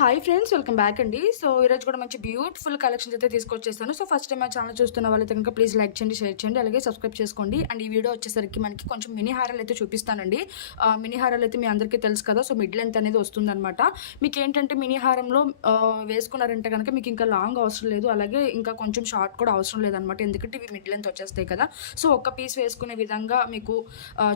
Hi friends, welcome back అండి. So ఈరోజు కూడా మంచి బ్యూటిఫుల్ కలెక్షన్స్ అయితే తీసుకొచ్చేస్తాను. సో ఫస్ట్ టైం మా ఛానల్ చూస్తున్న వాళ్ళైతే కనుక ప్లీజ్ లైక్ చేయండి, షేర్ చేయండి, అలాగే సబ్స్క్రైబ్ చేసుకోండి. అండ్ ఈ వీడియో వచ్చేసరికి మనకి కొంచెం మినీ హారాలు అయితే చూపిస్తానండి. మినీ హారాలు అయితే మీ అందరికీ తెలుసు కదా, సో మిడ్ లెంత్ అనేది వస్తుందన్నమాట. మీకు ఏంటంటే మినీ హారంలో వేసుకున్నారంటే కనుక మీకు ఇంకా లాంగ్ అవసరం లేదు, అలాగే ఇంకా కొంచెం షార్ట్ కూడా అవసరం లేదనమాట. ఎందుకంటే ఇవి మిడ్ లెంత్ వచ్చేస్తాయి కదా. సో ఒక్క పీస్ వేసుకునే విధంగా మీకు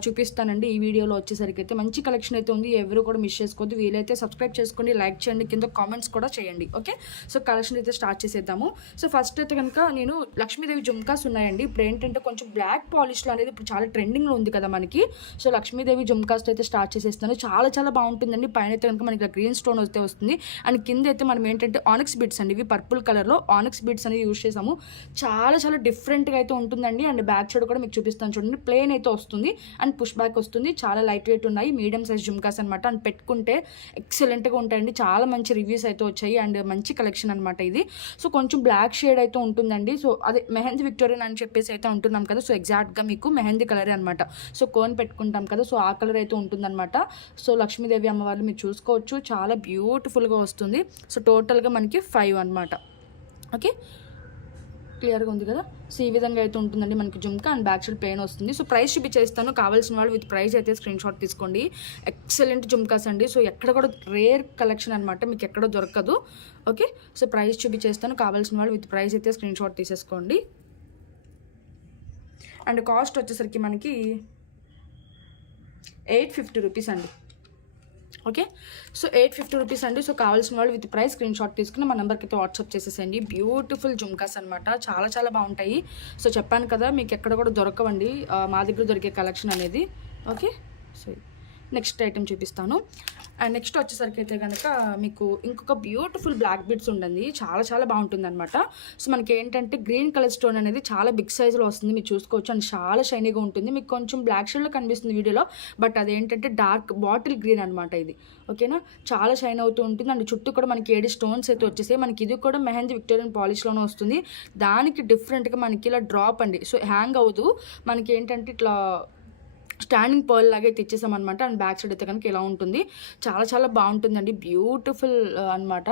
చూపిస్తానండి. ఈ వీడియోలో వచ్చేసరికి అయితే మంచి కలెక్షన్ అయితే ఉంది. ఎవరు కూడా మిస్ చేసుకోవద్దు. వీలైతే సబ్స్క్రైబ్ చేసుకోండి, లైక్ చేయండి, కింద కామెంట్స్ కూడా చేయండి. ఓకే, సో కలెక్షన్ అయితే స్టార్ట్ చేసేద్దాము. సో ఫస్ట్ అయితే కనుక నేను లక్ష్మీదేవి జుమ్కాస్ ఉన్నాయండి. ఇప్పుడు ఏంటంటే కొంచెం బ్లాక్ పాలిష్లో అనేది ఇప్పుడు చాలా ట్రెండింగ్లో ఉంది కదా మనకి. సో లక్ష్మీదేవి జుమ్కాస్ అయితే స్టార్ట్ చేసేస్తాను. చాలా చాలా బాగుంటుందండి. పైన అయితే కనుక మనకి గ్రీన్ స్టోన్ అయితే వస్తుంది. అండ్ కింద అయితే మనం ఏంటంటే ఆనిక్స్ బీడ్స్ అండి, ఇవి పర్పుల్ కలర్లో ఆనిక్స్ బీడ్స్ అనేది యూజ్ చేసాము. చాలా చాలా డిఫరెంట్గా అయితే ఉంటుందండి. అండ్ బ్యాక్ సైడ్ కూడా మీకు చూపిస్తాను చూడండి. ప్లేన్ అయితే వస్తుంది అండ్ పుష్ బ్యాక్ వస్తుంది. చాలా లైట్ వెయిట్ ఉన్నాయి, మీడియం సైజ్ జుమ్కాస్ అనమాట. అండ్ పెట్టుకుంటే ఎక్సలెంట్గా ఉంటాయండి. చాలా మంచి రివ్యూస్ అయితే వచ్చాయి అండ్ మంచి కలెక్షన్ అనమాట ఇది. సో కొంచెం బ్లాక్ షేడ్ అయితే ఉంటుందండి. సో అదే మెహందీ విక్టోరియన్ అని చెప్పేసి అయితే ఉంటున్నాం కదా. సో ఎగ్జాక్ట్గా మీకు మెహందీ కలరే అనమాట. సో కోన్ పెట్టుకుంటాం కదా, సో ఆ కలర్ అయితే ఉంటుందన్నమాట. సో లక్ష్మీదేవి అమ్మవారు మీరు చూసుకోవచ్చు, చాలా బ్యూటిఫుల్గా వస్తుంది. సో టోటల్గా మనకి 5 అనమాట. ఓకే, క్లియర్గా ఉంది కదా. సో ఈ విధంగా అయితే ఉంటుందండి మనకి jhumka. And back side plain వస్తుంది. సో ప్రైస్ చూపించేస్తాను, కావాల్సిన వాళ్ళు విత్ ప్రైస్ అయితే స్క్రీన్ షాట్ తీసుకోండి. ఎక్సలెంట్ జుమ్కాస్ అండి. సో ఎక్కడ కూడా రేర్ కలెక్షన్ అనమాట, మీకు ఎక్కడ దొరకదు. ఓకే, సో ప్రైస్ చూపించేస్తాను, కావాల్సిన వాళ్ళు విత్ ప్రైస్ అయితే స్క్రీన్ షాట్ తీసేసుకోండి. అండ్ కాస్ట్ వచ్చేసరికి మనకి 850 రూపీస్ అండి. ఓకే, సో 850 రూపీస్ అండి. సో కావాల్సిన వాళ్ళు విత్ ప్రైస్ స్క్రీన్ షాట్ తీసుకుని మా నెంబర్కి అయితే వాట్సాప్ చేసేసండి. బ్యూటిఫుల్ జుమ్కాస్ అనమాట, చాలా చాలా బాగుంటాయి. సో చెప్పాను కదా, మీకు ఎక్కడ కూడా దొరకవండి, మా దగ్గర దొరికే కలెక్షన్ అనేది. ఓకే, సో నెక్స్ట్ ఐటెం చూపిస్తాను. అండ్ నెక్స్ట్ వచ్చేసరికి అయితే కనుక మీకు ఇంకొక బ్యూటిఫుల్ బ్లాక్ బీడ్స్ ఉండండి. చాలా చాలా బాగుంటుంది అనమాట. సో మనకి ఏంటంటే గ్రీన్ కలర్ స్టోన్ అనేది చాలా బిగ్ సైజులో వస్తుంది, మీరు చూసుకోవచ్చు. అండ్ చాలా షైనీగా ఉంటుంది. మీకు కొంచెం బ్లాక్ షేడ్లో కనిపిస్తుంది వీడియోలో, బట్ అదేంటంటే డార్క్ బాటిల్ గ్రీన్ అనమాట ఇది. ఓకేనా, చాలా షైన్ అవుతూ ఉంటుంది. అండ్ చుట్టూ కూడా మనకి 7 స్టోన్స్ అయితే వచ్చేసాయి. మనకి ఇది కూడా మెహందీ విక్టోరియన్ పాలిష్లోనే వస్తుంది. దానికి డిఫరెంట్గా మనకి ఇలా డ్రాప్ అండి. సో హ్యాంగ్ అవ్వదు, మనకి ఏంటంటే ఇట్లా స్టాండింగ్ పర్ల్ లాగా అయితే ఇచ్చేసామన్నమాట. అండ్ బ్యాక్ సైడ్ అయితే కనుక ఇలా ఉంటుంది. చాలా చాలా బాగుంటుందండి, బ్యూటిఫుల్ అనమాట.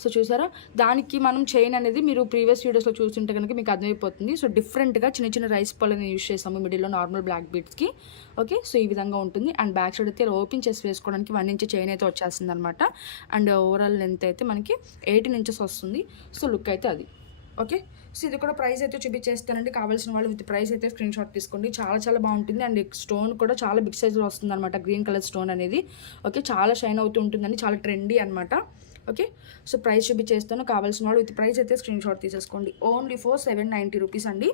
సో చూసారా, దానికి మనం చైన్ అనేది మీరు ప్రీవియస్ వీడియోస్లో చూస్తుంటే కనుక మీకు అర్థమైపోతుంది. సో డిఫరెంట్గా చిన్న చిన్న రైస్ పళ్ళని యూజ్ చేసాము మిడిల్లో నార్మల్ బ్లాక్ బీడ్స్కి. ఓకే, సో ఈ విధంగా ఉంటుంది. అండ్ బ్యాక్ సైడ్ అయితే ఓపెన్ చేసి వేసుకోవడానికి 1 ఇంచ్ చైన్ అయితే వచ్చేస్తుంది అనమాట. అండ్ ఓవరాల్ లెంత్ అయితే మనకి 18 ఇంచెస్ వస్తుంది. సో లుక్ అయితే అది. ఓకే, సో ఇది కూడా ప్రైస్ అయితే చూపించేస్తానండి, కావాల్సిన వాళ్ళు విత్ ప్రైస్ అయితే స్క్రీన్ షాట్ తీసుకోండి. చాలా చాలా బాగుంటుంది. అండ్ స్టోన్ కూడా చాలా బిగ్ సైజులో వస్తుంది అనమాట, గ్రీన్ కలర్ స్టోన్ అనేది. ఓకే, చాలా షైన్ అవుతూ ఉంటుందండి, చాలా ట్రెండీ అనమాట. ఓకే, సో ప్రైస్ చూపించేస్తాను, కావాల్సిన వాళ్ళు విత్ ప్రైస్ అయితే స్క్రీన్ షాట్ తీసేసుకోండి. ఓన్లీ ఫర్ 790 రూపీస్ అండి.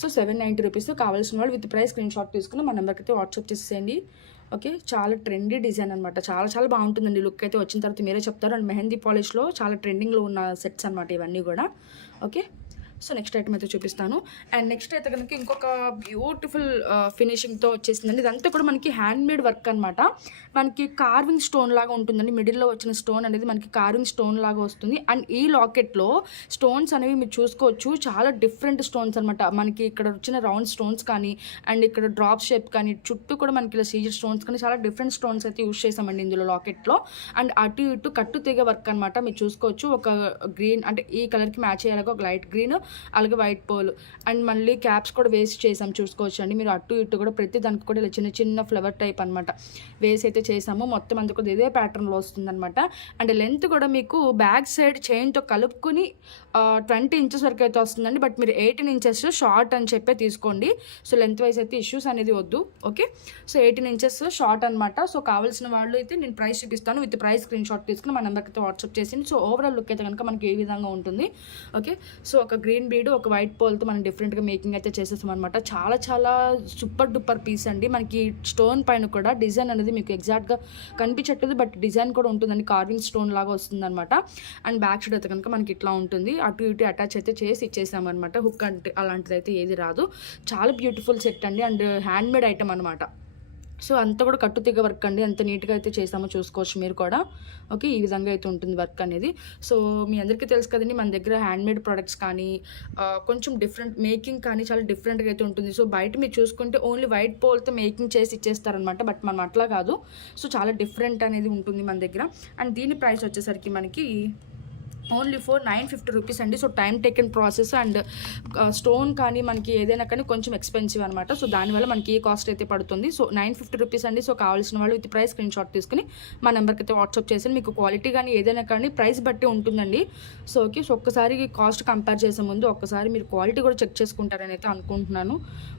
So 790 rupees. కావాల్సిన వాళ్ళు విత్ ప్రైస్ స్క్రీన్ షాట్ తీసుకుని మా నెంబర్కి అయితే వాట్సాప్ చేసేయండి. ఓకే, చాలా ట్రెండీ డిజైన్ అనమాట, చాలా చాలా బాగుంటుందండి. లుక్ అయితే వచ్చిన తర్వాత మీరే చెప్తారు. అండ్ మెహందీ పాలిష్లో చాలా ట్రెండింగ్లో ఉన్న సెట్స్ అనమాట ఇవన్నీ కూడా. ఓకే, సో నెక్స్ట్ ఐటమ్ అయితే చూపిస్తాను. అండ్ నెక్స్ట్ అయితే కనుక ఇంకొక బ్యూటిఫుల్ ఫినిషింగ్తో వచ్చేసిందండి. ఇదంతా కూడా మనకి హ్యాండ్ మేడ్ వర్క్ అనమాట. మనకి కార్వింగ్ స్టోన్ లాగా ఉంటుందండి. మిడిల్లో వచ్చిన స్టోన్ అనేది మనకి కార్వింగ్ స్టోన్ లాగా వస్తుంది. అండ్ ఈ లాకెట్లో స్టోన్స్ అనేవి మీరు చూసుకోవచ్చు, చాలా డిఫరెంట్ స్టోన్స్ అనమాట. మనకి ఇక్కడ వచ్చిన రౌండ్ స్టోన్స్ కానీ, అండ్ ఇక్కడ డ్రాప్ షేప్ కానీ, చుట్టూ కూడా మనకి ఇలా సీజర్ స్టోన్స్ కానీ, చాలా డిఫరెంట్ స్టోన్స్ అయితే యూజ్ చేసామండి ఇందులో లాకెట్లో. అండ్ అటు ఇటు కట్టు తీగ వర్క్ అనమాట, మీరు చూసుకోవచ్చు. ఒక గ్రీన్ అంటే ఈ కలర్కి మ్యాచ్ అయ్యేలాగా ఒక లైట్ గ్రీన్, అలాగే వైట్ పోల్. అండ్ మళ్ళీ క్యాప్స్ కూడా వేసి చేసాము, చూసుకోవచ్చు అండి మీరు. అటు ఇటు కూడా ప్రతి దానికి కూడా ఇలా చిన్న చిన్న ఫ్లవర్ టైప్ అనమాట వేసి అయితే చేసాము. మొత్తం అంతా కూడా ఇదే ప్యాటర్న్లో వస్తుంది అనమాట. అండ్ లెంత్ కూడా మీకు బ్యాక్ సైడ్ చైన్తో కలుపుకుని 20 ఇంచెస్ వరకు అయితే వస్తుందండి. బట్ మీరు 18 ఇంచెస్ షార్ట్ అని చెప్పే తీసుకోండి. సో లెంత్ వైజ్ అయితే ఇష్యూస్ అనేది వద్దు. ఓకే, సో 18 ఇంచెస్ షార్ట్ అనమాట. సో కావాల్సిన వాళ్ళు అయితే నేను ప్రైస్ చూపిస్తాను, విత్ ప్రైస్ స్క్రీన్ షాట్ తీసుకుని మన నెంబర్కి అయితే వాట్సాప్ చేసింది. సో ఓవరాల్ లుక్ అయితే కనుక మనకి ఏ విధంగా ఉంటుంది. ఓకే, సో ఒక గ్రీన్ బీడ్, ఒక వైట్ పోల్తో మనం డిఫరెంట్గా మేకింగ్ అయితే చేసేస్తాం అనమాట. చాలా చాలా సూపర్ డూపర్ పీస్ అండి. మనకి స్టోన్ పైన కూడా డిజైన్ అనేది మీకు ఎగ్జాక్ట్గా కనిపించట్లేదు, బట్ డిజైన్ కూడా ఉంటుందండి, కార్వింగ్ స్టోన్ లాగా వస్తుంది అనమాట. అండ్ బ్యాక్ సైడ్ అయితే కనుక మనకి ఇట్లా ఉంటుంది. అటు ఇటు అటాచ్ అయితే చేసి ఇచ్చేసామన్నమాట. హుక్ అంటే అలాంటిది అయితే ఏది రాదు. చాలా బ్యూటిఫుల్ సెట్ అండి. అండ్ హ్యాండ్ మేడ్ ఐటమ్ అనమాట. సో అంతా కూడా కట్టుతీగ వర్క్ అండి, ఎంత నీట్గా అయితే చేసామో చూసుకోవచ్చు మీరు కూడా. ఓకే, ఈ విధంగా అయితే ఉంటుంది వర్క్ అనేది. సో మీ అందరికీ తెలుసు కదండి, మన దగ్గర హ్యాండ్మేడ్ ప్రొడక్ట్స్ కానీ కొంచెం డిఫరెంట్ మేకింగ్ కానీ చాలా డిఫరెంట్గా అయితే ఉంటుంది. సో బయట మీరు చూసుకుంటే ఓన్లీ వైట్ పోల్తో మేకింగ్ చేసి ఇచ్చేస్తారనమాట, బట్ మనం అట్లా కాదు. సో చాలా డిఫరెంట్ అనేది ఉంటుంది మన దగ్గర. అండ్ దీని ప్రైస్ వచ్చేసరికి మనకి ఓన్లీ ఫర్ 950 రూపీస్ అండి. So time taken process and stone కానీ మనకి ఏదైనా కానీ కొంచెం ఎక్స్పెన్సివ్ అనమాట. సో దానివల్ల మనకి ఈ కాస్ట్ అయితే పడుతుంది. సో 950 రూపీస్ అండి. సో కావాల్సిన వాళ్ళు విత్ ప్రైస్ స్క్రీన్ షాట్ తీసుకుని మా నెంబర్కి అయితే వాట్సాప్ చేసి మీకు క్వాలిటీ కానీ ఏదైనా కానీ ప్రైస్ బట్టి ఉంటుందండి. సో ఓకే, సో ఒక్కసారి కాస్ట్ కంపేర్ చేసే ముందు ఒక్కసారి మీరు క్వాలిటీ కూడా చెక్ చేసుకుంటారని అయితే అనుకుంటున్నాను.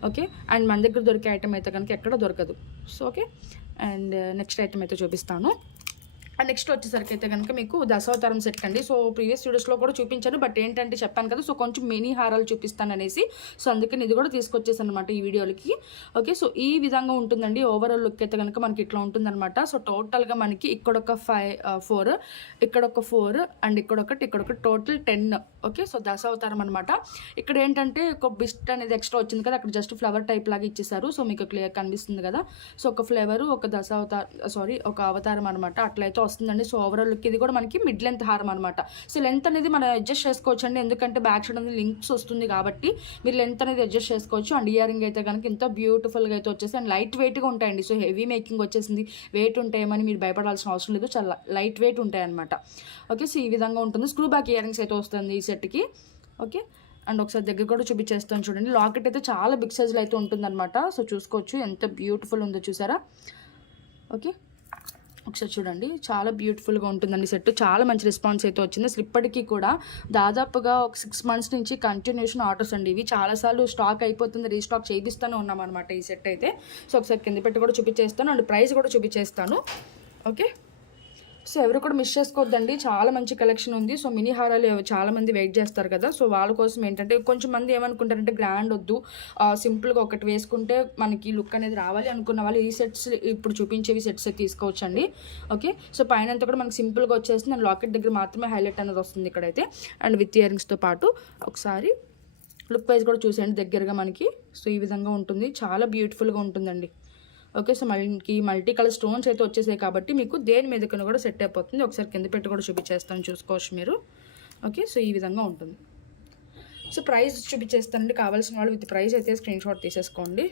ఓకే, అండ్ మన దగ్గర దొరికే ఐటమ్ అయితే కనుక ఎక్కడ దొరకదు. So okay, and next item అయితే చూపిస్తాను. అండ్ నెక్స్ట్ వచ్చేసరికి అయితే కనుక మీకు దశావతారం సెట్ అండి. సో ప్రీవియస్ వీడియోస్లో కూడా చూపించాను, బట్ ఏంటంటే చెప్పాను కదా, సో కొంచెం మినీ హారాలు చూపిస్తాను అనేసి. సో అందుకని ఇది కూడా తీసుకొచ్చేసాను అనమాట ఈ వీడియోలకి. ఓకే, సో ఈ విధంగా ఉంటుందండి. ఓవరాల్ లుక్ అయితే కనుక మనకి ఇట్లా ఉంటుందన్నమాట. సో టోటల్గా మనకి ఇక్కడొక 4, ఇక్కడొక 4 and ఇక్కడొకటి total 10. Okay, so Dasavatharam అనమాట. ఇక్కడ ఏంటంటే ఒక బిస్ట్ అనేది ఎక్స్ట్రా వచ్చింది కదా, అక్కడ జస్ట్ ఫ్లవర్ టైప్ లాగా ఇచ్చేసారు. సో మీకు క్లియర్ కనిపిస్తుంది కదా. సో ఒక ఫ్లేవరు ఒక అవతారం అనమాట, అట్లయితే వస్తుందండి. సో ఓవరాల్ లుక్ ఇది కూడా మనకి మిడ్ లెంత్ హారం అనమాట. సో లెంత్ అనేది మనం అడ్జస్ట్ చేసుకోవచ్చు అండి, ఎందుకంటే బ్యాక్ సైడ్ అనేది లింక్స్ వస్తుంది కాబట్టి మీరు లెంత్ అనేది అడ్జస్ట్ చేసుకోవచ్చు. అండ్ ఇయర్ రింగ్ అయితే కనుక ఇంత బ్యూటిఫుల్గా అయితే వచ్చేసి అండ్ లైట్ వెయిట్గా ఉంటాయండి. సో హెవీ మేకింగ్ వచ్చేసింది, వెయిట్ ఉంటాయని మీరు భయపడాల్సిన అవసరం లేదు, చాలా లైట్ వెయిట్ ఉంటాయి అనమాట. ఓకే, సో ఈ విధంగా ఉంటుంది. స్క్రూ బ్యాక్ ఇయర్ రింగ్స్ అయితే వస్తుంది ఈ సెట్కి. ఓకే, అండ్ ఒకసారి దగ్గర కూడా చూపించేస్తాను చూడండి. లాకెట్ అయితే చాలా బిగ్ సైజ్లో అయితే ఉంటుందన్నమాట. సో చూసుకోవచ్చు ఎంత బ్యూటిఫుల్ ఉందో, చూసారా. ఓకే, ఒకసారి చూడండి, చాలా బ్యూటిఫుల్గా ఉంటుందండి సెట్. చాలా మంచి రెస్పాన్స్ అయితే వచ్చింది. అసలు ఇప్పటికీ కూడా దాదాపుగా ఒక 6 months నుంచి కంటిన్యూషన్ ఆర్డర్స్ అండి ఇవి. చాలాసార్లు స్టాక్ అయిపోతుంది, రీస్టాక్ చేయిస్తూనే ఉన్నాం అనమాట ఈ సెట్ అయితే. సో ఒకసారి కింద పెట్టి కూడా చూపించేస్తాను అండ్ ప్రైస్ కూడా చూపించేస్తాను. ఓకే, సో ఎవరు కూడా మిస్ చేసుకోవద్దండి, చాలా మంచి కలెక్షన్ ఉంది. సో మినీ హారాలు చాలా మంది వెయిట్ చేస్తారు కదా, సో వాళ్ళ కోసం ఏంటంటే కొంచెం మంది ఏమనుకుంటారంటే గ్రాండ్ వద్దు, సింపుల్గా ఒకటి వేసుకుంటే మనకి లుక్ అనేది రావాలి అనుకున్న వాళ్ళు ఈ సెట్స్, ఇప్పుడు చూపించేవి సెట్స్ తీసుకోవచ్చండి. ఓకే, సో పైన అంతా కూడా మనకి సింపుల్గా వచ్చేస్తుంది అండ్ లాకెట్ దగ్గర మాత్రమే హైలైట్ అనేది వస్తుంది ఇక్కడైతే. అండ్ విత్ ఇయర్ రింగ్స్తో పాటు ఒకసారి లుక్ వైజ్ కూడా చూసేయండి దగ్గరగా మనకి. సో ఈ విధంగా ఉంటుంది, చాలా బ్యూటిఫుల్గా ఉంటుందండి. ఓకే, సో మనకి మల్టీ కలర్ స్టోన్స్ అయితే వచ్చేసాయి కాబట్టి మీకు దేని మీదకన్నా కూడా సెట్ అయిపోతుంది. ఒకసారి కింద పెట్టి కూడా చూపించేస్తాను, చూసుకోవచ్చు మీరు. ఓకే, సో ఈ విధంగా ఉంటుంది. సో ప్రైస్ చూపించేస్తానండి, కావాల్సిన వాళ్ళు విత్ ప్రైస్ అయితే స్క్రీన్ షాట్ తీసేసుకోండి.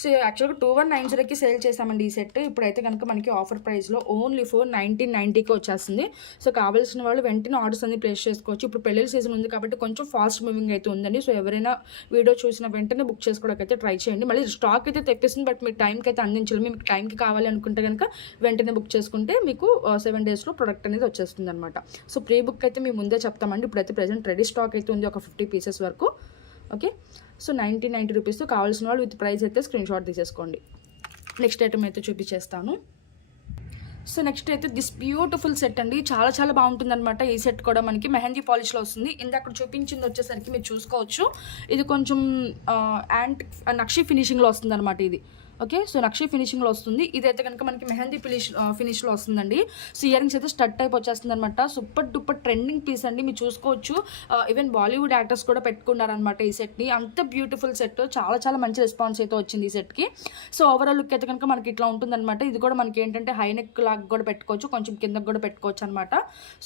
సో యాక్చువల్గా 2190కి సేల్ చేసామండి ఈ సెట్. ఇప్పుడైతే కనుక మనకి ఆఫర్ ప్రైస్లో ఓన్లీ ఫర్ 1990కి వచ్చేస్తుంది. సో కావాల్సిన వాళ్ళు వెంటనే ఆర్డర్స్ అన్ని ప్లేస్ చేసుకోవచ్చు. ఇప్పుడు పెళ్ళిళ్ళ సీజన్ ఉంది కాబట్టి కొంచెం ఫాస్ట్ మూవింగ్ అయితే ఉందండి. సో ఎవరైనా వీడియో చూసిన వెంటనే బుక్ చేసుకోవడానికి అయితే ట్రై చేయండి. మళ్ళీ స్టాక్ అయితే తెప్పిస్తుంది, బట్ మీకు టైంకి అయితే అందించాలి. మీకు టైంకి కావాలి అనుకుంటే కనుక వెంటనే బుక్ చేసుకుంటే మీకు 7 daysలో ప్రొడక్ట్ అనేది వచ్చేస్తుంది అనమాట. సో ప్రీ బుక్ అయితే మేము ముందే చెప్తామండి. ఇప్పుడైతే ప్రెజెంట్ రెడీ స్టాక్ అయితే ఉంది, ఒక 50 pieces వరకు. ఓకే, సో 1990 రూపీస్తో కావాల్సిన వాళ్ళు విత్ ప్రైస్ అయితే స్క్రీన్ షాట్ తీసేసుకోండి. నెక్స్ట్ ఐటమ్ అయితే చూపించేస్తాను. సో నెక్స్ట్ అయితే దిస్ బ్యూటిఫుల్ సెట్ అండి, చాలా చాలా బాగుంటుంది అనమాట. ఈ సెట్ కూడా మనకి మెహందీ పాలిష్లో వస్తుంది. ఇందాక చూపించింది వచ్చేసరికి మీరు చూసుకోవచ్చు, ఇది కొంచెం నక్షి ఫినిషింగ్లో వస్తుంది అనమాట ఇది. ఓకే, సో నక్షి ఫినిషింగ్లో వస్తుంది. ఇదైతే కనుక మనకి మెహందీ ఫినిష్లో వస్తుందండి. సో ఇయర్ రింగ్స్ అయితే స్టడ్ టైప్ వచ్చేస్తుంది అనమాట. సూపర్ డూపర్ ట్రెండింగ్ పీస్ అండి, మీరు చూసుకోవచ్చు. ఈవెన్ బాలీవుడ్ యాక్టర్స్ కూడా పెట్టుకున్నారనమాట ఈ సెట్ని. అంత బ్యూటిఫుల్ సెట్, చాలా చాలా మంచి రెస్పాన్స్ అయితే వచ్చింది ఈ సెట్కి. సో ఓవరాల్ లుక్ అయితే కనుక మనకి ఇట్లా ఉంటుందన్నమాట. ఇది కూడా మనకి ఏంటంటే హై నెక్ లాగా కూడా పెట్టుకోవచ్చు, కొంచెం కిందకు కూడా పెట్టుకోవచ్చు అనమాట.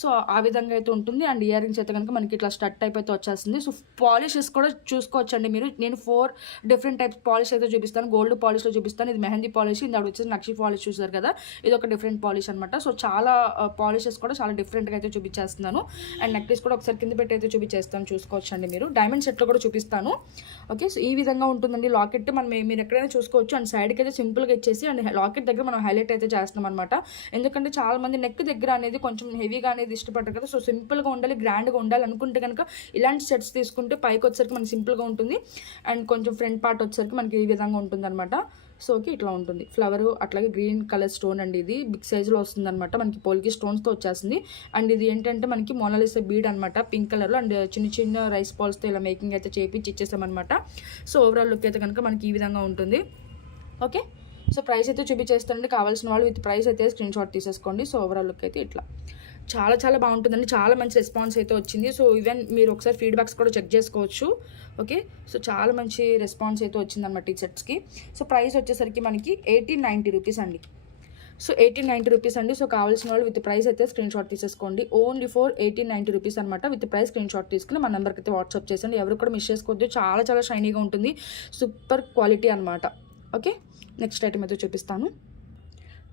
సో ఆ విధంగా అయితే ఉంటుంది. అండ్ ఇయర్ రింగ్స్ అయితే కనుక మనకి ఇట్లా స్టడ్ టైప్ అయితే వచ్చేస్తుంది. సో పాలిషెస్ కూడా చూసుకోవచ్చండి మీరు. నేను 4 different టైప్స్ పాలిష్ అయితే చూపిస్తాను. గోల్డ్ పాలిష్లో చూపిస్తాను, ఇది మెహందీ పాలిష్, ఇది వచ్చేసి నక్షి పాలిష్ చూసారు కదా, ఇది ఒక డిఫరెంట్ పాలిష్ అనమాట. సో చాలా పాలిషెస్ కూడా చాలా డిఫరెంట్గా అయితే చూపించేస్తున్నాను. అండ్ నెక్లెస్ కూడా ఒకసారి కింద పెట్టి అయితే చూపించేస్తాను, చూసుకోవచ్చు అండి మీరు. డైమండ్ సెట్లో కూడా చూపిస్తాను. ఓకే, సో ఈ విధంగా ఉంటుందండి. లాకెట్ మీరు ఎక్కడైనా చూసుకోవచ్చు. అండ్ సైడ్కి అయితే సింపుల్గా ఇచ్చేసి అండ్ లాకెట్ దగ్గర మనం హైలైట్ అయితే చేస్తున్నాం అనమాట. ఎందుకంటే చాలా మంది నెక్ దగ్గర అనేది కొంచెం హెవీగా అనేది ఇష్టపడతారు కదా. సో సింపుల్గా ఉండాలి, గ్రాండ్గా ఉండాలి అనుకుంటే కనుక ఇలాంటి సెట్స్ తీసుకుంటే పైకి వచ్చేసరికి మనకి సింపుల్గా ఉంటుంది. అండ్ కొంచెం ఫ్రంట్ పార్ట్ వచ్చేసరికి మనకి ఈ విధంగా ఉంటుంది అనమాట. సో ఓకే, ఇట్లా ఉంటుంది. ఫ్లవర్ అట్లాగే గ్రీన్ కలర్ స్టోన్ అండి, ఇది బిగ్ సైజులో వస్తుంది అనమాట. మనకి పోల్కి స్టోన్స్తో వచ్చేస్తుంది. అండ్ ఇది ఏంటంటే మనకి మోనాలిసా బీడ్ అనమాట, పింక్ కలర్లో. అండ్ చిన్న చిన్న రైస్ బాల్స్తో ఇలా మేకింగ్ అయితే చేపించి ఇచ్చేసామన్నమాట. సో ఓవరాల్ లుక్ అయితే కనుక మనకి ఈ విధంగా ఉంటుంది. ఓకే, సో ప్రైస్ అయితే చూపించేస్తానండి, కావాల్సిన వాళ్ళు విత్ ప్రైస్ అయితే స్క్రీన్ షాట్ తీసేసుకోండి. సో ఓవరాల్ లుక్ అయితే ఇట్లా చాలా చాలా బాగుంటుందండి, చాలా మంచి రెస్పాన్స్ అయితే వచ్చింది. సో ఈవెన్ మీరు ఒకసారి ఫీడ్బ్యాక్స్ కూడా చెక్ చేసుకోవచ్చు. ఓకే, సో చాలా మంచి రెస్పాన్స్ అయితే వచ్చిందన్నమాట ఈ సెట్స్కి. సో ప్రైస్ వచ్చేసరికి మనకి 1890 రూపీస్ అండి. సో 1890 రూపీస్ అండి. సో కావాల్సిన వాళ్ళు విత్ ప్రైస్ అయితే స్క్రీన్ షాట్ తీసేసుకోండి. ఓన్లీ ఫర్ 1890 రూపీస్ అనమాట. విత్ ప్రైస్ స్క్రీన్ షాట్ తీసుకుని మన నెంబర్కి అయితే వాట్సాప్ చేసండి. ఎవరు కూడా మిస్ చేసుకోవద్దు, చాలా చాలా షైనీగా ఉంటుంది, సూపర్ క్వాలిటీ అనమాట. ఓకే, నెక్స్ట్ ఐటమ్ అయితే చూపిస్తాను.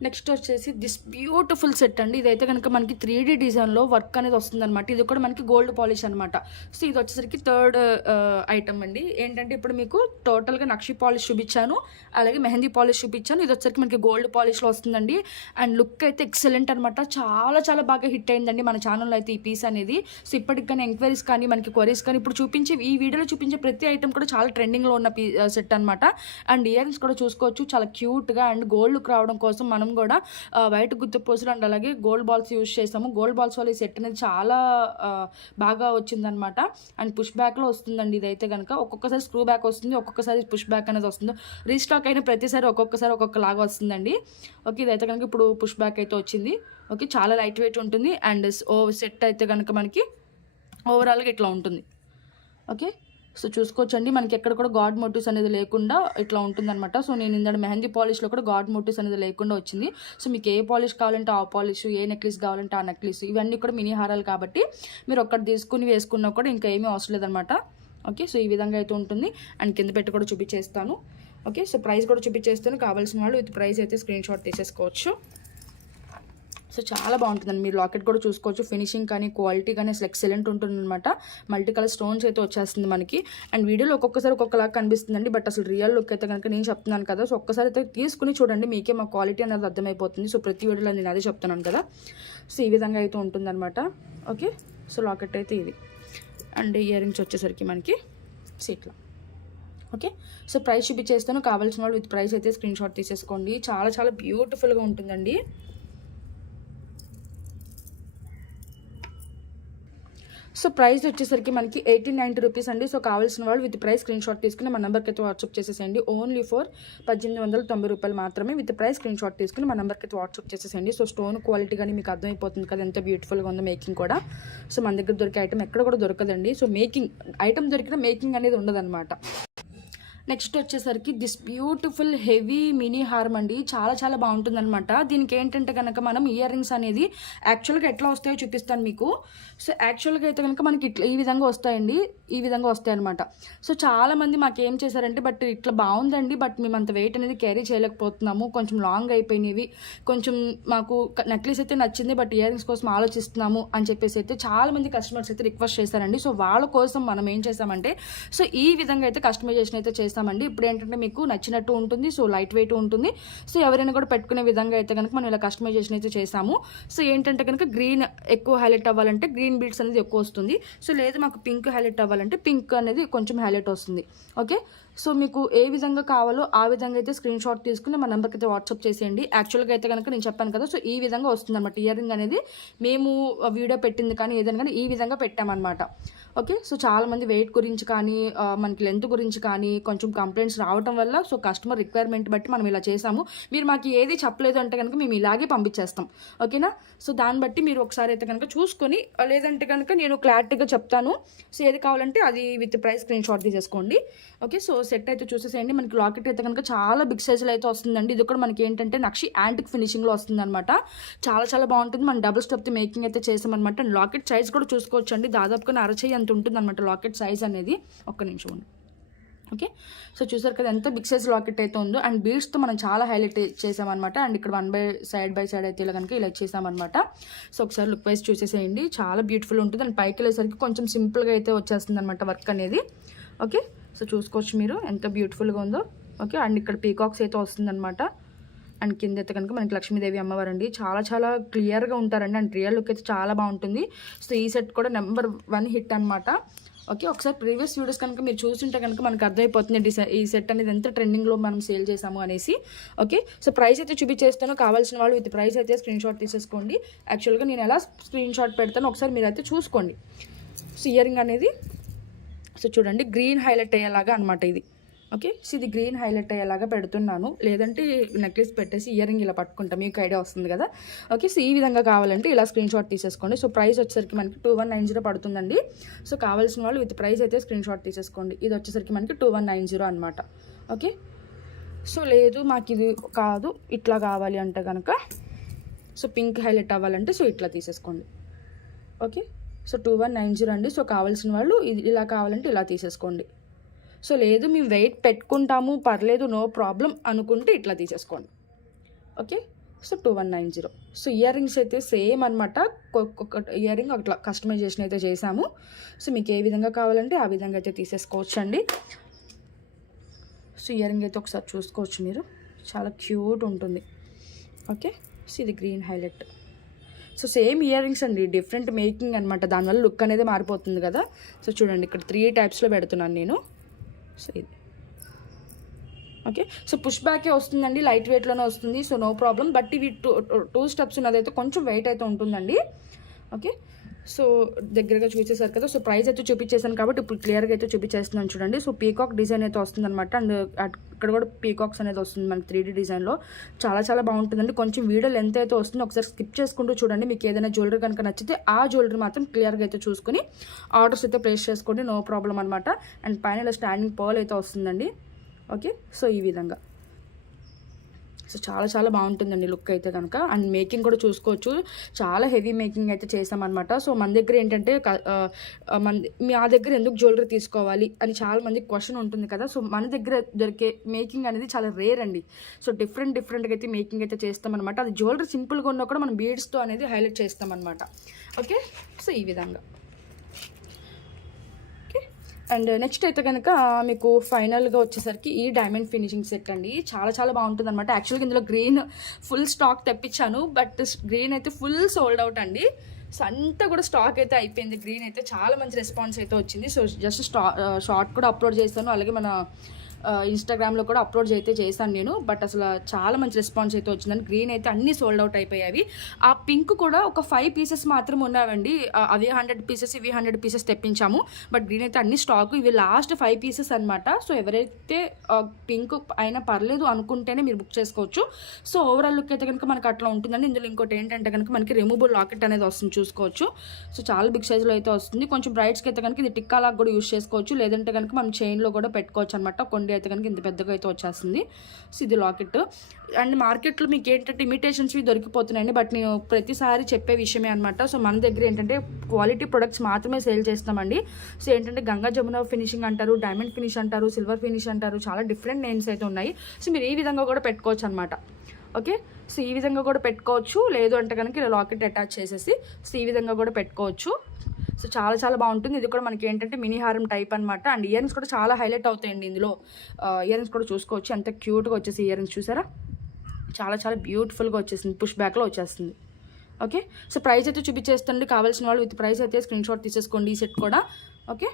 నెక్స్ట్ వచ్చేసి దిస్ బ్యూటిఫుల్ సెట్ అండి. ఇదైతే కనుక మనకి 3D డిజైన్లో వర్క్ అనేది వస్తుంది అనమాట. ఇది కూడా మనకి గోల్డ్ పాలిష్ అనమాట. సో ఇది వచ్చేసరికి థర్డ్ ఐటమ్ అండి. ఏంటంటే ఇప్పుడు మీకు టోటల్గా నక్షి పాలిష్ చూపించాను, అలాగే మెహందీ పాలిష్ చూపించాను. ఇది వచ్చేసరికి మనకి గోల్డ్ పాలిష్లో వస్తుందండి. అండ్ లుక్ అయితే ఎక్సలెంట్ అనమాట, చాలా చాలా బాగా హిట్ అయిందండి మన ఛానల్లో అయితే ఈ పీస్ అనేది. సో ఇప్పటికి కానీ ఎంక్వైరీస్ కానీ మనకి క్వరీస్ కానీ ఇప్పుడు చూపించే ఈ వీడియోలో చూపించే ప్రతి ఐటమ్ కూడా చాలా ట్రెండింగ్లో ఉన్న సెట్ అనమాట. అండ్ ఇయర్ రింగ్స్ కూడా చూసుకోవచ్చు, చాలా క్యూట్గా అండ్ గోల్డ్ లుక్ రావడం కోసం మనం కూడా వైట్ గుత్త పూసలు అండ్ అలాగే గోల్డ్ బాల్స్ యూజ్ చేసాము. గోల్డ్ బాల్స్ వల్ల ఈ సెట్ అనేది చాలా బాగా వచ్చిందనమాట. అండ్ పుష్ బ్యాక్లో వస్తుందండి. ఇదైతే కనుక ఒక్కొక్కసారి స్క్రూ బ్యాక్ వస్తుంది, ఒక్కొక్కసారి పుష్ బ్యాక్ అనేది వస్తుంది. రీస్టాక్ అయిన ప్రతిసారి ఒక్కొక్కసారి ఒక్కొక్కలాగా వస్తుందండి. ఓకే, ఇదైతే కనుక ఇప్పుడు పుష్ బ్యాక్ అయితే వచ్చింది. ఓకే, చాలా లైట్ వెయిట్ ఉంటుంది. అండ్ సెట్ అయితే కనుక మనకి ఓవరాల్గా ఇట్లా ఉంటుంది. ఓకే, సో చూసుకోవచ్చండి, మనకి ఎక్కడ కూడా గాడ్ మోటివ్స్ అనేది లేకుండా ఇట్లా ఉంటుందన్నమాట. సో నేను ఇందాక మెహందీ పాలిష్లో కూడా గాడ్ మోటివ్స్ అనేది లేకుండా వచ్చింది. సో మీకు ఏ పాలిష్ కావాలంటే ఆ పాలిష్, ఏ నెక్లెస్ కావాలంటే ఆ నెక్లెస్, ఇవన్నీ కూడా మినీ హారాలు కాబట్టి మీరు ఒక్కటి తీసుకుని వేసుకున్నా కూడా ఇంకా ఏమీ అవసరం లేదనమాట. ఓకే, సో ఈ విధంగా అయితే ఉంటుంది. అండ్ కింద పెట్టి కూడా చూపించేస్తాను. ఓకే, సో ప్రైస్ కూడా చూపించేస్తాను, కావాల్సిన వాళ్ళు విత్ ప్రైస్ అయితే స్క్రీన్ షాట్ తీసేసుకోవచ్చు. సో చాలా బాగుంటుందండి, మీరు లాకెట్ కూడా చూసుకోవచ్చు. ఫినిషింగ్ కానీ క్వాలిటీ కానీ అసలు ఎక్సలెంట్ ఉంటుంది అనమాట. మల్టీ కలర్ స్టోన్స్ అయితే వచ్చేస్తుంది మనకి. అండ్ వీడియోలో ఒక్కొక్కసారి ఒక్కొక్కలాగా కనిపిస్తుందండి, బట్ అసలు రియల్ లుక్ అయితే కనుక నేను చెప్తున్నాను కదా. సో ఒక్కసారి అయితే తీసుకుని చూడండి, మీకే మా క్వాలిటీ అనేది అర్థమైపోతుంది. సో ప్రతి వీడియోలో నేను అదే చెప్తున్నాను కదా. సో ఈ విధంగా అయితే ఉంటుందన్నమాట. ఓకే, సో లాకెట్ అయితే ఇది. అండ్ ఇయర్ రింగ్స్ వచ్చేసరికి మనకి సీట్లో. ఓకే, సో ప్రైస్ చూపించేస్తాను, కావాల్సిన వాళ్ళు విత్ ప్రైస్ అయితే స్క్రీన్ షాట్ తీసేసుకోండి. చాలా చాలా బ్యూటిఫుల్గా ఉంటుందండి. సో ప్రైస్ వచ్చేసరికి మనకి 1890 రూపీస్ అండి. సో కావాల్సిన వాళ్ళు విత్ ప్రైస్ స్క్రీన్ షాట్ తీసుకుని మన నెంబర్కి అయితే వాట్సాప్ చేసేసేయండి. ఓన్లీ ఫర్ 1890 రూపాయలు మాత్రమే. విత్ ప్రైస్ స్క్రీన్ షాట్ తీసుకుని మన నెంబర్కి అయితే వాట్సాప్ చేసేసేయండి. సో స్టోన్ క్వాలిటీ కానీ మీకు అర్థమైపోతుంది కదా ఎంత బ్యూటిఫుల్గా ఉందో, మేకింగ్ కూడా. సో మన దగ్గర దొరికే ఐటమ్ ఎక్కడ కూడా దొరకదండి. సో మేకింగ్ ఐటమ్ దొరికిన మేకింగ్ అనేది ఉండదన్నమాట. నెక్స్ట్ వచ్చేసరికి this beautiful heavy mini harm అండి, చాలా చాలా బాగుంటుందన్నమాట. దీనికి ఏంటంటే కనుక మనం ఇయర్ రింగ్స్ అనేది యాక్చువల్గా ఎట్లా వస్తాయో చూపిస్తాను మీకు. సో యాక్చువల్గా అయితే కనుక మనకి ఇట్లా ఈ విధంగా వస్తాయండి, ఈ విధంగా వస్తాయి అనమాట. సో చాలామంది మాకు ఏం చేశారంటే, బట్ ఇట్లా బాగుందండి, బట్ మేము అంత వెయిట్ అనేది క్యారీ చేయలేకపోతున్నాము, కొంచెం లాంగ్ అయిపోయినవి, కొంచెం మాకు నెక్లెస్ అయితే నచ్చింది బట్ ఇయర్ రింగ్స్ కోసం ఆలోచిస్తున్నాము అని చెప్పేసి అయితే చాలామంది కస్టమర్స్ అయితే రిక్వెస్ట్ చేశారండి. సో వాళ్ళ కోసం మనం ఏం చేసామంటే, సో ఈ విధంగా అయితే కస్టమైజేషన్ అయితే చేస్తామండి. ఇప్పుడు ఏంటంటే మీకు నచ్చినట్టు ఉంటుంది, సో లైట్ వెయిట్ ఉంటుంది. సో ఎవరైనా కూడా పెట్టుకునే విధంగా అయితే కనుక మనం ఇలా కస్టమైజేషన్ అయితే చేసాము. సో ఏంటంటే కనుక గ్రీన్ ఎక్కువ హైలైట్ అవ్వాలంటే గ్రీన్ బీడ్స్ అనేది ఎక్కువ వస్తుంది. సో లేదు మాకు పింక్ హైలైట్ అవ్వాలంటే పింక్ అనేది కొంచెం హైలైట్ వస్తుంది. ఓకే, సో మీకు ఏ విధంగా కావాలో ఆ విధంగా అయితే స్క్రీన్ షాట్ తీసుకుని మా నెంబర్కి అయితే వాట్సాప్ చేసేయండి. యాక్చువల్గా అయితే కనుక నేను చెప్పాను కదా, సో ఈ విధంగా వస్తుంది అనమాట. ఇయర్ రింగ్ అనేది మేము వీడియో పెట్టింది కానీ ఏదైనా కానీ ఈ విధంగా పెట్టామన్నమాట. ఓకే, సో చాలామంది వెయిట్ గురించి కానీ మనకి లెంత్ గురించి కానీ కొంచెం కంప్లైంట్స్ రావడం వల్ల సో కస్టమర్ రిక్వైర్మెంట్ బట్టి మనం ఇలా చేసాము. మీరు మాకు ఏది చెప్పలేదు అంటే కనుక మేము ఇలాగే పంపించేస్తాం. ఓకేనా, సో దాన్ని బట్టి మీరు ఒకసారి అయితే కనుక చూసుకొని, లేదంటే కనుక నేను క్లారిటీగా చెప్తాను. సో ఏది కావాలంటే అది విత్ ప్రైస్ స్క్రీన్ షాట్ తీసేసుకోండి. ఓకే, సో సెట్ అయితే చూసేసేయండి. మనకి లాకెట్ అయితే కనుక చాలా బిగ్ సైజులో అయితే వస్తుందండి. ఇది కూడా మనకి ఏంటంటే నక్షి యాంటిక్ ఫినిషింగ్లో వస్తుంది అనమాట. చాలా చాలా బాగుంటుంది. మనం డబుల్ స్టెప్ మేకింగ్ అయితే చేసామన్నమాట. అండ్ లాకెట్ సైజ్ కూడా చూసుకోవచ్చండి, దాదాపుగా అరచేయి అంత ఉంటుంది అనమాట లాకెట్ సైజ్ అనేది. ఒక్క నిమిషం ఉండి. ఓకే, సో చూసారు కదా ఎంత బిగ్ సైజ్ లాకెట్ అయితే ఉందో. అండ్ బీడ్స్తో మనం చాలా హైలైట్ చేసామన్నమాట. అండ్ ఇక్కడ బై సైడ్ అయితే ఇలా కనుక ఇలా చేసామన్నమాట. సో ఒకసారి లుక్ వైజ్ చూసేసేయండి, చాలా బ్యూటిఫుల్ ఉంటుంది. అండ్ పైకి వెళ్ళేసరికి కొంచెం సింపుల్గా అయితే వచ్చేస్తుంది అనమాట వర్క్ అనేది. ఓకే, సో చూసుకోవచ్చు మీరు ఎంత బ్యూటిఫుల్గా ఉందో. ఓకే, అండ్ ఇక్కడ పీకాక్స్ అయితే వస్తుందన్నమాట. అండ్ కింద అయితే కనుక మనకి లక్ష్మీదేవి అమ్మవారు అండి, చాలా చాలా క్లియర్గా ఉంటారండి. అండ్ రియల్ లుక్ అయితే చాలా బాగుంటుంది. సో ఈ సెట్ కూడా నెంబర్ 1 హిట్ అనమాట. ఓకే, ఒకసారి ప్రీవియస్ వీడియోస్ కనుక మీరు చూస్తుంటే కనుక మనకు అర్థమైపోతుంది ఈ సెట్ అనేది ఎంత ట్రెండింగ్లో మనం సేల్ చేసాము అనేసి. ఓకే, సో ప్రైస్ అయితే చూపించేస్తాను, కావాల్సిన వాళ్ళు విత్ ప్రైస్ అయితే స్క్రీన్ షాట్ తీసేసుకోండి. యాక్చువల్గా నేను ఎలా స్క్రీన్ షాట్ పెడతాను ఒకసారి మీరు అయితే చూసుకోండి. సో ఇయర్ రింగ్ అనేది సో చూడండి గ్రీన్ హైలైట్ అయ్యేలాగా అనమాట ఇది. ఓకే. సో ఇది గ్రీన్ హైలైట్ అయ్యేలాగా పెడుతున్నాను, లేదంటే నెక్లెస్ పెట్టేసి ఇయర్ రింగ్ ఇలా పట్టుకుంటాం, మీకు ఐడియా వస్తుంది కదా. ఓకే. సో ఈ విధంగా కావాలంటే ఇలా స్క్రీన్ షాట్ తీసేసుకోండి. సో ప్రైస్ వచ్చేసరికి మనకి 2190 పడుతుందండి. సో కావాల్సిన వాళ్ళు విత్ ప్రైస్ అయితే స్క్రీన్ షాట్ తీసేసుకోండి. ఇది వచ్చేసరికి మనకి 2190 అనమాట. ఓకే. సో లేదు మాకు ఇది కాదు ఇట్లా కావాలి అంటే కనుక, సో పింక్ హైలైట్ అవ్వాలంటే సో ఇట్లా తీసేసుకోండి. ఓకే. సో 2190 అండి. సో కావాల్సిన వాళ్ళు ఇది ఇలా కావాలంటే ఇలా తీసేసుకోండి. సో లేదు మేము వెయిట్ పెట్టుకుంటాము పర్లేదు నో ప్రాబ్లం అనుకుంటే ఇట్లా తీసేసుకోండి. Okay. So 2190. So ear rings అయితే సేమ్ అనమాట, ఒక్కొక్క ఇయర్ రింగ్ అట్లా కస్టమైజేషన్ అయితే చేసాము. సో మీకు ఏ విధంగా కావాలంటే ఆ విధంగా అయితే తీసేసుకోవచ్చు అండి. సో ఇయర్ రింగ్ అయితే ఒకసారి చూసుకోవచ్చు మీరు, చాలా క్యూట్ ఉంటుంది. ఓకే. సో ఇది green highlight. So same ear rings అండి, డిఫరెంట్ మేకింగ్ అనమాట, దానివల్ల లుక్ అనేది మారిపోతుంది కదా. సో చూడండి ఇక్కడ 3 టైప్స్లో పెడుతున్నాను నేను. సో ఇది ఓకే. సో పుష్ బ్యాకే వస్తుందండి, లైట్ వెయిట్లోనే వస్తుంది. So no problem. బట్ ఇవి టూ స్టెప్స్ ఉన్నదైతే కొంచెం వెయిట్ అయితే ఉంటుందండి. ఓకే. సో దగ్గరగా చూపించేసారు కదా. సో ప్రైస్ అయితే చూపించేసాను కాబట్టి ఇప్పుడు క్లియర్గా అయితే చూపించేస్తున్నాను చూడండి. సో పీకాక్ డిజైన్ అయితే వస్తుంది అనమాట, అండ్ ఇక్కడ కూడా పీకాక్స్ అనేది వస్తుంది మనకి 3D డిజైన్లో. చాలా చాలా బాగుంటుందండి. కొంచెం వీడియో లెంత్ అయితే వస్తుంది, ఒకసారి స్కిప్ చేసుకుంటూ చూడండి. మీకు ఏదైనా జ్యువెలరీ కనుక నచ్చితే ఆ జ్యువెలరీ మాత్రం క్లియర్గా అయితే చూసుకొని ఆర్డర్స్ అయితే ప్లేస్ చేసుకోండి, నో ప్రాబ్లం అనమాట. అండ్ పైన స్టాండింగ్ పర్ల్ అయితే వస్తుందండి. ఓకే. సో ఈ విధంగా సో చాలా చాలా బాగుంటుందండి లుక్ అయితే కనుక. అండ్ మేకింగ్ కూడా చూసుకోవచ్చు, చాలా హెవీ మేకింగ్ అయితే చేసామన్నమాట. సో మన దగ్గర ఏంటంటే మా దగ్గర ఎందుకు జ్యువెలరీ తీసుకోవాలి అని చాలా మందికి క్వశ్చన్ ఉంటుంది కదా. సో మన దగ్గర దొరికే మేకింగ్ అనేది చాలా రేర్ అండి. సో డిఫరెంట్గా అయితే మేకింగ్ అయితే చేస్తామన్నమాట. అది జ్యువెలరీ సింపుల్గా ఉన్నా కూడా మనం బీడ్స్తో అనేది హైలైట్ చేస్తామన్నమాట. ఓకే. సో ఈ విధంగా. అండ్ నెక్స్ట్ అయితే కనుక మీకు ఫైనల్గా వచ్చేసరికి ఈ డైమండ్ ఫినిషింగ్ సెట్ అండి, చాలా చాలా బాగుంటుంది అనమాట. యాక్చువల్గా ఇందులో గ్రీన్ ఫుల్ స్టాక్ తెప్పించాను, బట్ గ్రీన్ అయితే ఫుల్ సోల్డ్ అవుట్ అండి. సో అంతా కూడా స్టాక్ అయితే అయిపోయింది. గ్రీన్ అయితే చాలా మంచి రెస్పాన్స్ అయితే వచ్చింది. సో జస్ట్ షార్ట్ కూడా అప్లోడ్ చేస్తాను, అలాగే మన ఇన్స్టాగ్రామ్లో కూడా అప్లోడ్ అయితే చేశాను నేను. బట్ అసలు చాలా మంచి రెస్పాన్స్ అయితే వచ్చిందండి. గ్రీన్ అయితే అన్ని సోల్డ్ అవుట్ అయిపోయాయి. ఆ పింక్ కూడా ఒక 5 పీసెస్ మాత్రం ఉన్నాయండి, అవి 100 పీసెస్ ఇవి 100 పీసెస్ తెప్పించాము. బట్ గ్రీన్ అయితే అన్ని స్టాక్, ఇవి లాస్ట్ 5 పీసెస్ అనమాట. సో ఎవరైతే పింక్ అయినా పర్లేదు అనుకుంటేనే మీరు బుక్ చేసుకోవచ్చు. సో ఓవరాల్ లుక్ అయితే కనుక మనకు అట్లా ఉంటుందండి. ఇందులో ఇంకోటి ఏంటంటే కనుక మనకి రిమూవబుల్ లాకెట్ అనేది వస్తుంది, చూసుకోవచ్చు. సో చాలా బిగ్ సైజులో అయితే వస్తుంది. కొంచెం బ్రైడ్స్కి అయితే కనుక ఇది టిక్కా లాగా కూడా యూస్ చేసుకోవచ్చు, లేదంటే కనుక మనం చైన్లో కూడా పెట్టుకోవచ్చు అనమాట. కొండ అయితే కనుక ఇంత పెద్దగా అయితే వచ్చేస్తుంది. సో ఇది లాకెట్. అండ్ మార్కెట్లో మీకు ఏంటంటే ఇమిటేషన్స్వి దొరికిపోతున్నాయండి, బట్ నేను ప్రతిసారి చెప్పే విషయమే అనమాట. సో మన దగ్గర ఏంటంటే క్వాలిటీ ప్రొడక్ట్స్ మాత్రమే సేల్ చేస్తామండి. సో ఏంటంటే గంగా జమున ఫినిషింగ్ అంటారు, డైమండ్ ఫినిష్ అంటారు, సిల్వర్ ఫినిష్ అంటారు, చాలా డిఫరెంట్ నేమ్స్ అయితే ఉన్నాయి. సో మీరు ఈ విధంగా కూడా పెట్టుకోవచ్చు అనమాట. ఓకే. సో ఈ విధంగా కూడా పెట్టుకోవచ్చు, లేదు అంటే కనుక ఇలా లాకెట్ అటాచ్ చేసేసి సో ఈ విధంగా కూడా పెట్టుకోవచ్చు. సో చాలా చాలా బాగుంటుంది. ఇది కూడా మనకి ఏంటంటే మినీ హారం టైప్ అనమాట. అండ్ ఇయర్ రింగ్స్ కూడా చాలా హైలైట్ అవుతాయండి ఇందులో. ఇయర్ రింగ్స్ కూడా చూసుకోవచ్చు, ఎంత క్యూట్గా వచ్చేసి ఇయర్ రింగ్స్ చూసారా, చాలా చాలా బ్యూటిఫుల్గా వచ్చేసింది, పుష్ బ్యాక్లో వచ్చేస్తుంది. ఓకే. సో ప్రైస్ అయితే చూపించేస్తుంది, కావాల్సిన వాళ్ళు విత్ ప్రైస్ అయితే స్క్రీన్ షాట్ తీసేసుకోండి ఈ సెట్ కూడా. ఓకే.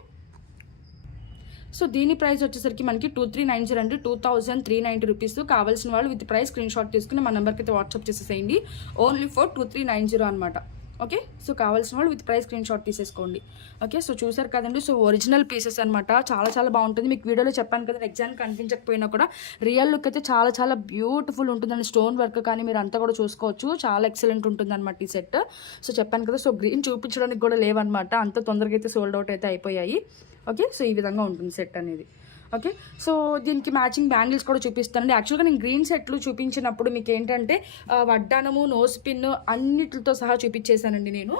సో దీని ప్రైస్ వచ్చేసరికి మనకి 2390 అండి, 2390 రూపీస్. కావాల్సిన వాళ్ళు విత్ ప్రైస్ స్క్రీన్ షాట్ తీసుకుని మన నెంబర్కి అయితే వాట్సాప్ చేసేసేయండి, ఓన్లీ ఫర్ 2390 అనమాట. ఓకే. సో కావాల్సిన వాళ్ళు విత్ ప్రైస్ స్క్రీన్ షాట్ తీసేసుకోండి. ఓకే. సో చూసారు కదండి, సో ఒరిజినల్ పీసెస్ అనమాట, చాలా చాలా బాగుంటుంది. మీకు వీడియోలో చెప్పాను కదా, ఎగ్జామ్ కనిపించకపోయినా కూడా రియల్ లుక్ అయితే చాలా చాలా బ్యూటిఫుల్ ఉంటుందండి. స్టోన్ వర్క్ కానీ మీరు అంతా కూడా చూసుకోవచ్చు, చాలా ఎక్సలెంట్ ఉంటుంది అనమాట ఈ సెట్. సో చెప్పాను కదా, సో గ్రీన్ చూపించడానికి కూడా లేవన్నమాట, అంత తొందరగా అయితే సోల్డ్ అవుట్ అయితే అయిపోయాయి. ఓకే. సో ఈ విధంగా ఉంటుంది సెట్ అనేది. ఓకే. సో దీనికి మ్యాచింగ్ బ్యాంగిల్స్ కూడా చూపిస్తానండి. యాక్చువల్గా నేను గ్రీన్ సెట్లు చూపించినప్పుడు మీకు ఏంటంటే వడ్డానము, నోస్ పిన్ అన్నిటితో సహా చూపించేశానండి నేను.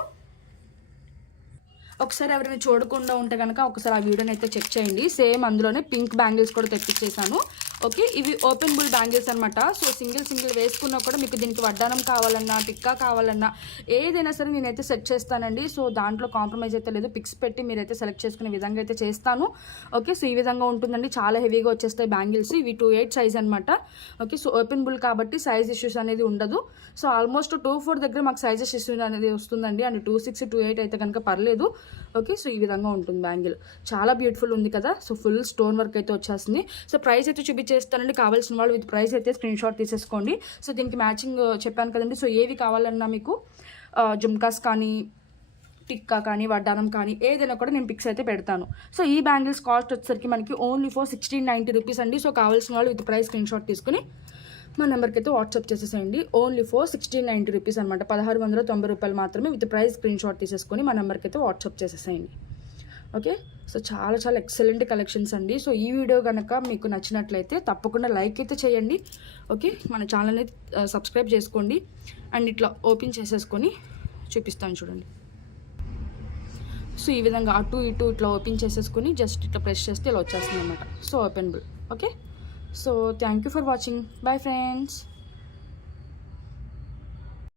ఒకసారి ఎవరైనా చూడకుండా ఉంటే కనుక ఒకసారి ఆ వీడియోని అయితే చెక్ చేయండి. సేమ్ అందులోనే పింక్ బ్యాంగిల్స్ కూడా తెప్పించేసాను. ఓకే. ఇవి ఓపెన్ బుల్ బ్యాంగిల్స్ అనమాట. సో సింగిల్ వేసుకున్నా కూడా మీకు దీనికి వడ్డానం కావాలన్నా, టిక్కా కావాలన్నా ఏదైనా సరే నేనైతే సెట్ చేస్తానండి. సో దాంట్లో కాంప్రమైజ్ అయితే లేదు, పిక్స్ పెట్టి మీరైతే సెలెక్ట్ చేసుకునే విధంగా అయితే చేస్తాను. ఓకే. సో ఈ విధంగా ఉంటుందండి, చాలా హెవీగా వచ్చేస్తాయి బ్యాంగిల్స్. ఇవి 28 సైజ్ అనమాట. ఓకే. సో ఓపెన్ బుల్ కాబట్టి సైజ్ ఇష్యూస్ అనేది ఉండదు. సో ఆల్మోస్ట్ 24 దగ్గర మాకు సైజెస్ ఇష్యూ అనేది వస్తుందండి, అండ్ 26, 28 అయితే కనుక పర్లేదు. ఓకే. సో ఈ విధంగా ఉంటుంది బ్యాంగిల్, చాలా బ్యూటిఫుల్ ఉంది కదా. సో ఫుల్ స్టోన్ వర్క్ అయితే వచ్చేస్తుంది. సో ప్రైస్ అయితే చూపించేస్తానండి, కావాల్సిన వాళ్ళు విత్ ప్రైస్ అయితే స్క్రీన్ షాట్ తీసేసుకోండి. సో దీనికి మ్యాచింగ్ చెప్పాను కదండి. సో ఏవి కావాలన్నా మీకు జుమ్కాస్ కానీ టిక్కా కానీ వడ్డానం కానీ ఏదైనా కూడా నేను పిక్స్ అయితే పెడతాను. సో ఈ బ్యాంగిల్స్ కాస్ట్ వచ్చేసరికి మనకి ఓన్లీ ఫర్ 1690 రూపీస్ అండి. సో కావాల్సిన వాళ్ళు విత్ ప్రైస్ స్క్రీన్ షాట్ తీసుకుని మా నెంబర్కి అయితే వాట్సాప్ చేసేసేయండి. ఓన్లీ ఫర్ 1690 రూపీస్ అనమాట, 1690 రూపాయలు మాత్రమే. విత్ ప్రైస్ స్క్రీన్ షాట్ తీసేసుకొని మా నెంబర్కి అయితే వాట్సాప్ చేసేసేయండి. ఓకే, సో చాలా చాలా ఎక్సలెంట్ కలెక్షన్స్ అండి. సో ఈ వీడియో కనుక మీకు నచ్చినట్లయితే తప్పకుండా లైక్ అయితే చేయండి. ఓకే, మన ఛానల్ని సబ్స్క్రైబ్ చేసుకోండి. అండ్ ఇట్లా ఓపెన్ చేసేసుకొని చూపిస్తాను చూడండి. సో ఈ విధంగా అటు ఇటు ఇట్లా ఓపెన్ చేసేసుకొని జస్ట్ ఇట్లా ప్రెస్ చేస్తే ఇలా వచ్చేస్తుంది అనమాట. So openable. Okay, so thank you for watching. Bye friends.